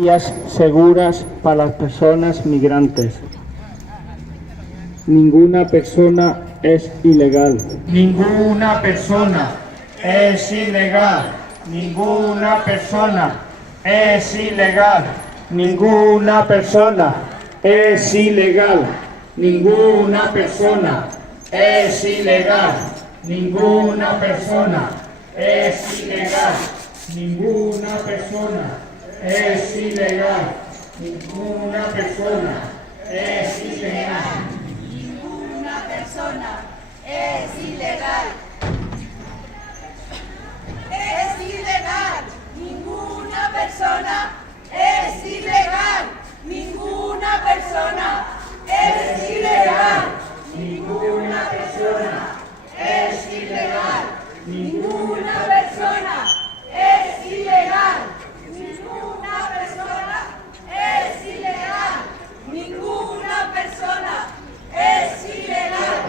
Vías seguras para las personas migrantes. Ninguna persona es ilegal. Ninguna persona es ilegal. Ninguna persona es ilegal. Ninguna persona es ilegal. Ninguna persona es ilegal. Ninguna persona es ilegal. Ninguna persona es ilegal. Ninguna persona es ilegal. Ninguna persona es ilegal. Es ilegal. Ninguna persona es ilegal. Ninguna persona es ilegal. Ninguna persona es ilegal. Ninguna persona es ilegal. Ninguna persona es ilegal. Ninguna persona es ilegal.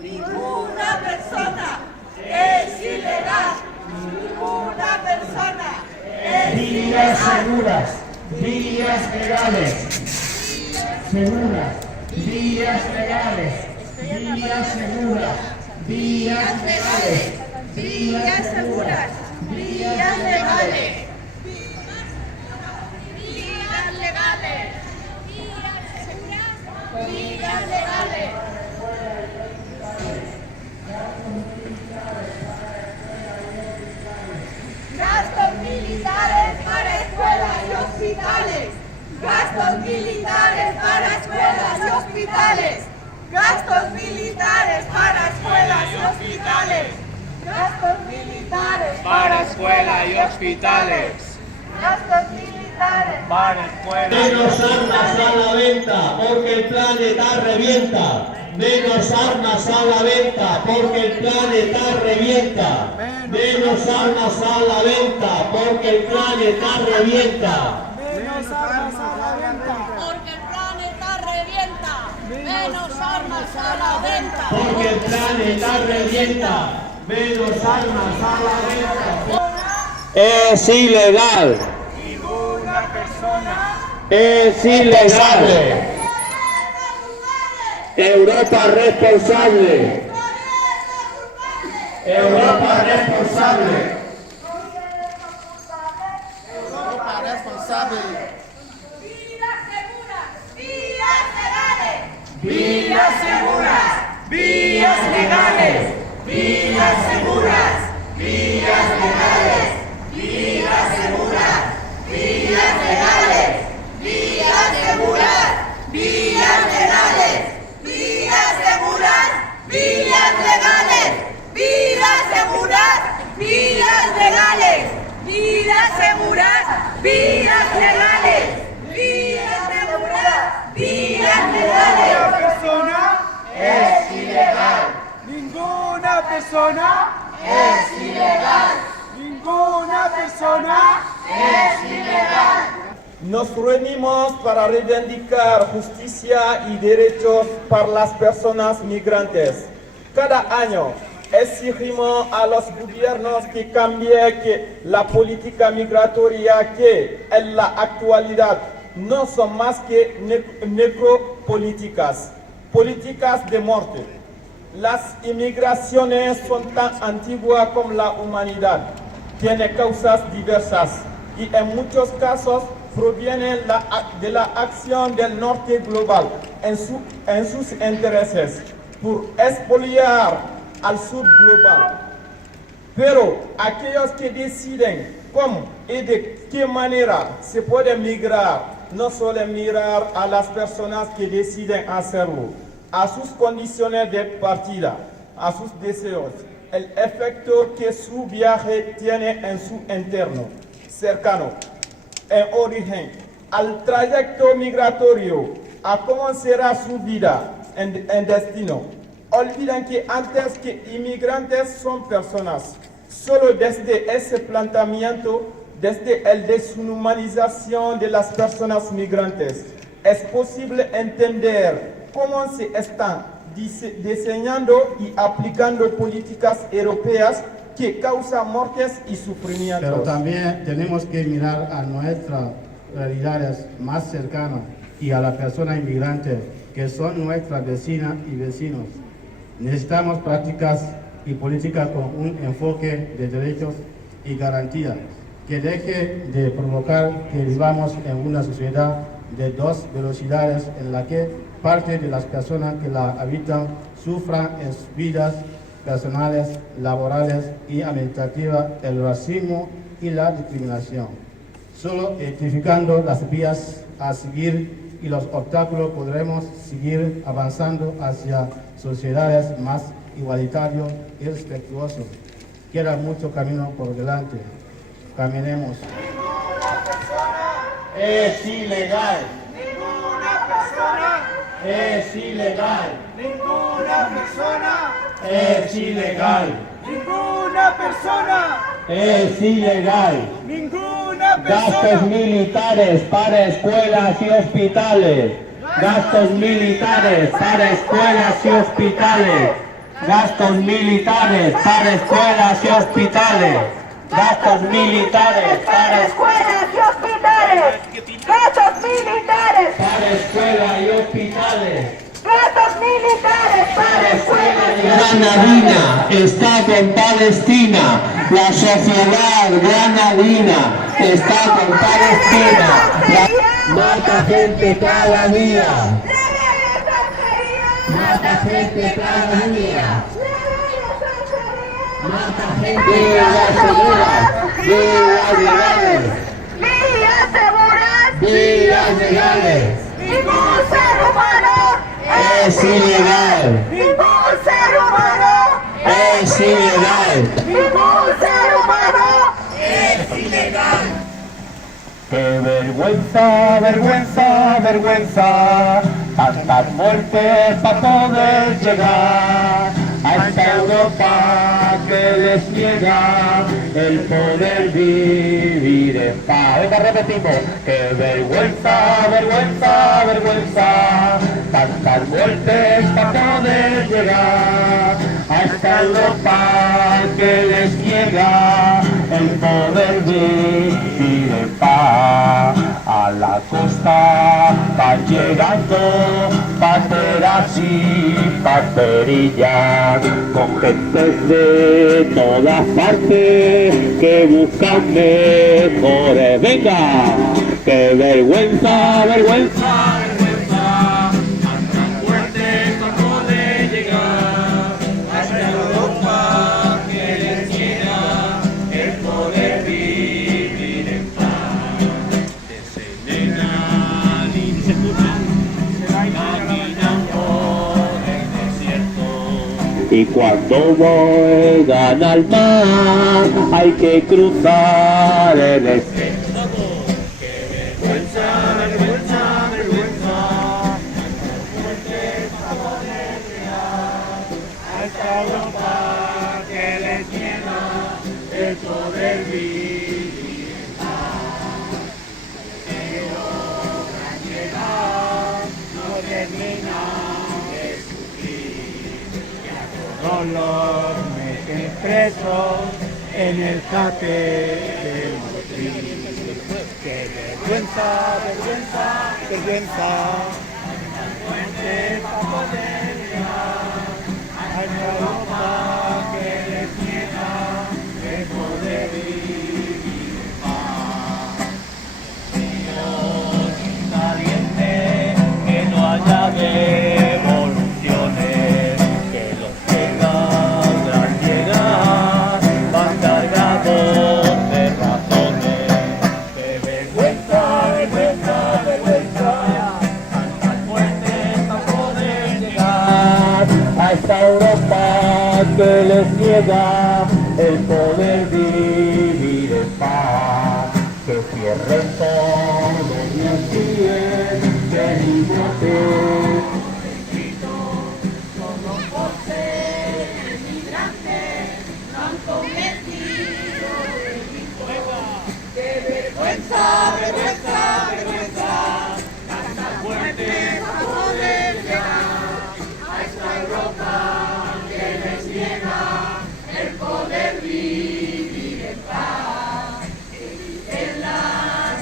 Ninguna persona es ilegal. Ninguna persona es Vías seguras, vías legales. Seguras, vías legales. Vías seguras, vías legales. Vías seguras, vías legales. Vías legales. Vías legales. Gastos militares para escuelas y hospitales. Gastos militares para escuelas y hospitales. Gastos militares para escuelas y hospitales. Gastos militares para escuela y hospitales. Gastos militares Para escuela. Menos armas a la venta, porque el planeta revienta. Menos armas a la venta, porque el planeta revienta. Menos armas a la venta, porque el planeta revienta. porque el planeta revienta. Menos armas a la venta. Porque el planeta revienta. Menos armas a la venta. Es ilegal. Ninguna persona Es ilegal. Europa responsable. Europa responsable. Europa responsable. Vías seguras. Vías legales. Vías seguras, vías legales. Vías seguras, vías legales. Vías seguras, vías legales. Vías seguras. Vías legales. Vías seguras. Vías legales. Vías seguras. Vías legales. Vías seguras. Vías legales. Vías seguras. Vías legales. Persona es ilegal. Ninguna persona es ilegal. Ninguna persona es ilegal. Nos reunimos para reivindicar justicia y derechos para las personas migrantes. Cada año exigimos a los gobiernos que cambien la política migratoria que en la actualidad no son más que necropolíticas, políticas de muerte. Las inmigraciones son tan antiguas como la humanidad, tienen causas diversas y en muchos casos provienen de la acción del norte global en sus intereses por expoliar al sur global. Pero aquellos que deciden cómo y de qué manera se puede migrar, no suelen mirar a las personas que deciden hacerlo, a sus condiciones de partida, a sus deseos, el efecto que su viaje tiene en su entorno cercano, en origen, al trayecto migratorio, a cómo será su vida en destino. Olvidan que antes que inmigrantes son personas. Solo desde ese planteamiento, desde la deshumanización de las personas migrantes, es posible entender cómo se están diseñando y aplicando políticas europeas que causan muertes y sufrimientos. Pero también tenemos que mirar a nuestra realidades más cercanas y a la persona inmigrante, que son nuestras vecinas y vecinos. Necesitamos prácticas y políticas con un enfoque de derechos y garantías, que deje de provocar que vivamos en una sociedad de dos velocidades en la que parte de las personas que la habitan sufran en sus vidas personales, laborales y administrativas el racismo y la discriminación. Solo identificando las vías a seguir y los obstáculos podremos seguir avanzando hacia sociedades más igualitarias y respetuosas. Queda mucho camino por delante. Caminemos. Ninguna persona Es ilegal. Ninguna persona Es ilegal. Ninguna persona Es ilegal. Ninguna persona Es ilegal. Ninguna Gastos persona militares para escuelas y hospitales. Gastos militares para escuelas y hospitales. Gastos militares para escuelas y hospitales. Gastos militares para escuelas y hospitales. Gastos militares. para escuelas y hospitales. Gastos militares para escuelas y Granadina está con Palestina. La sociedad granadina está con Palestina. Mata gente cada día. Mata gente cada día. Mata gente vías legales. Vías seguras. Vías legales. Ningún ser humano Es ilegal. Ningún ser humano Es ilegal. Ningún ser humano ¡Qué vergüenza, vergüenza, vergüenza! Tantas muertes para poder llegar a esta Europa que les niega el poder vivir en paz. Venga, repetimos. ¡Qué vergüenza, vergüenza, vergüenza! Tantas muertes para poder llegar a esta Europa que les niega el poder vivir en paz. A la costa van llegando pateras y paterillas con gentes de todas partes que buscan mejores. Venga, qué vergüenza, vergüenza, vergüenza, tantas muertes para poder llegar a esta Europa que les niega el poder vivir en paz. Desenvenan y se cruzan, caminan por el desierto. Y cuando vuelvan al mar, hay que cruzar el desierto. ¡Qué vergüenza, vergüenza, vergüenza! A esta Europa que les niega el poder vivir en paz. Ellos han llegado, no terminan de sufrir, y a todos los meten presos en el jaque del Motril. ¡Qué vergüenza, vergüenza, vergüenza! Muerte para poder llegar a esta Europa que les niega el poder vivir en paz. Dios caliente, que no haya devoluciones, que los que logran llegar van cargados de razones. ¡Qué vergüenza, vergüenza, vergüenza! Tantas muertes para poder llegar a esta Europa que les niega el poder vivir en paz. Que cierren todo y así que inmortal. Solo por ser inmigrantes no han cometido delito. ¡Qué vergüenza, vergüenza, vergüenza! Tantas muertes para poder llegar a esta Europa que les niega el poder vivir en paz. Eviten las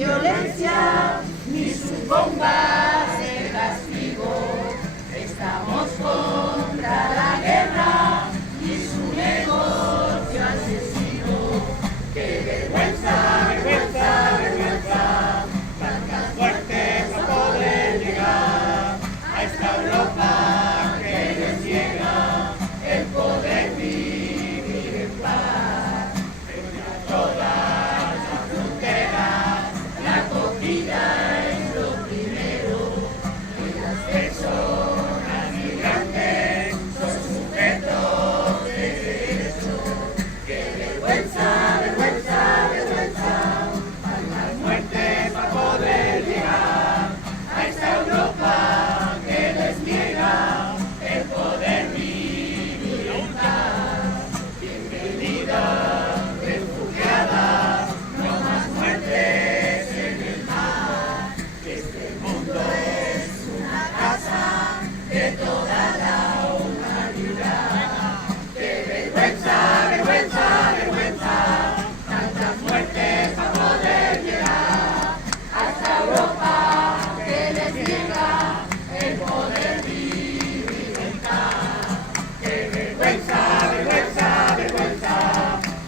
violencia ni sus bombas de castigo. Estamos contra la guerra y su negocio asesino. ¡Qué vergüenza, vergüenza, vergüenza! Tantas muertes a poder llegar a esta Europa que les niega el poder vivir en paz. Todas las fronteras, la acogida es lo primero, y las personas migrantes son sujetos de derecho. ¡Qué vergüenza, vergüenza, vergüenza! Tantas muertes para poder llegar a esta Europa que les niega el poder vivir en paz. Bienvenidas, refugiadas, no más muertes en el mar. Este mundo es una casa de toda la humanidad. ¡Qué vergüenza, vergüenza, vergüenza! Tantas muertes para poder llegar a esta Europa que les niega el poder vivir en paz. ¡Qué vergüenza, vergüenza, vergüenza!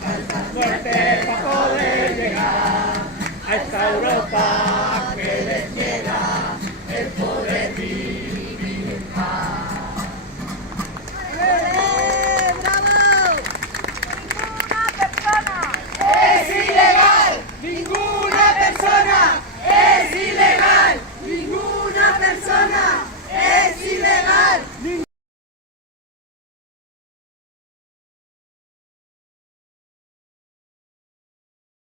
Tantas muertes para poder llegar a esta Europa